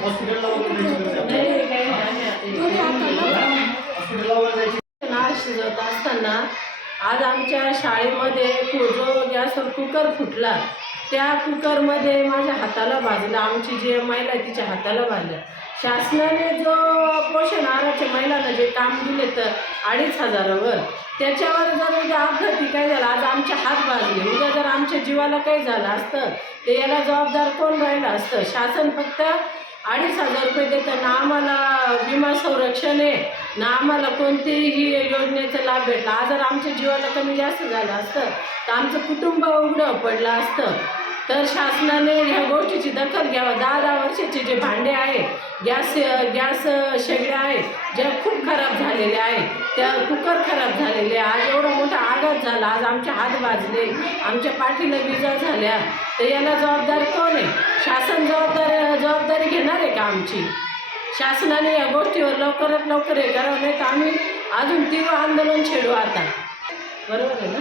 हॉस्पिटलला वगैरे जायची. हॉस्पिटलला वगैरे जायची नाळ शिजवत असताना आज आमच्या शाळेमध्ये जो गॅस कुकर फुटला. त्या कुकरमध्ये माझ्या हाताला भाजलं. आमची जी महिला आहे तिच्या हाताला भाजलं. शासनाने जो पोषण आहाराच्या महिलांना जे काम दिले तर अडीच हजारावर. त्याच्यावर जर उद्या अपघाती काय झालं आज आमचे हात भाजले. उद्या जर आमच्या जीवाला काही झालं असतं तर याला जबाबदार कोण राहिलं असतं? शासन फक्त अडीच हजार रुपये देतं ना आम्हाला विमा संरक्षण आहे. ना आम्हाला कोणतेही योजनेचा लाभ भेटला. आज जर आमच्या जीवाला कमी जास्त झालं असतं. तर आमचं कुटुंब उघडं पडलं असतं. तर शासनाने ह्या गोष्टीची दखल घ्यावा. दहा दहा वर्षाचे जे भांडे आहे गॅस गॅस शेगड्या आहेत ज्या खूप खराब झालेल्या आहे त्या कुकर खराब झालेले आहे. आज एवढा मोठा आघात झाला. आज आमचे हात वाजले आमच्या पाठीला विजा झाल्या. तर याला जबाबदार कोण आहे? शासन जबाबदार जबाबदारी घेणार आहे का आमची? शासनाने या गोष्टीवर लवकरात लवकर हे करावं नाही तर आम्ही अजून तीव्र आंदोलन छेडू आता. बरोबर आहे ना?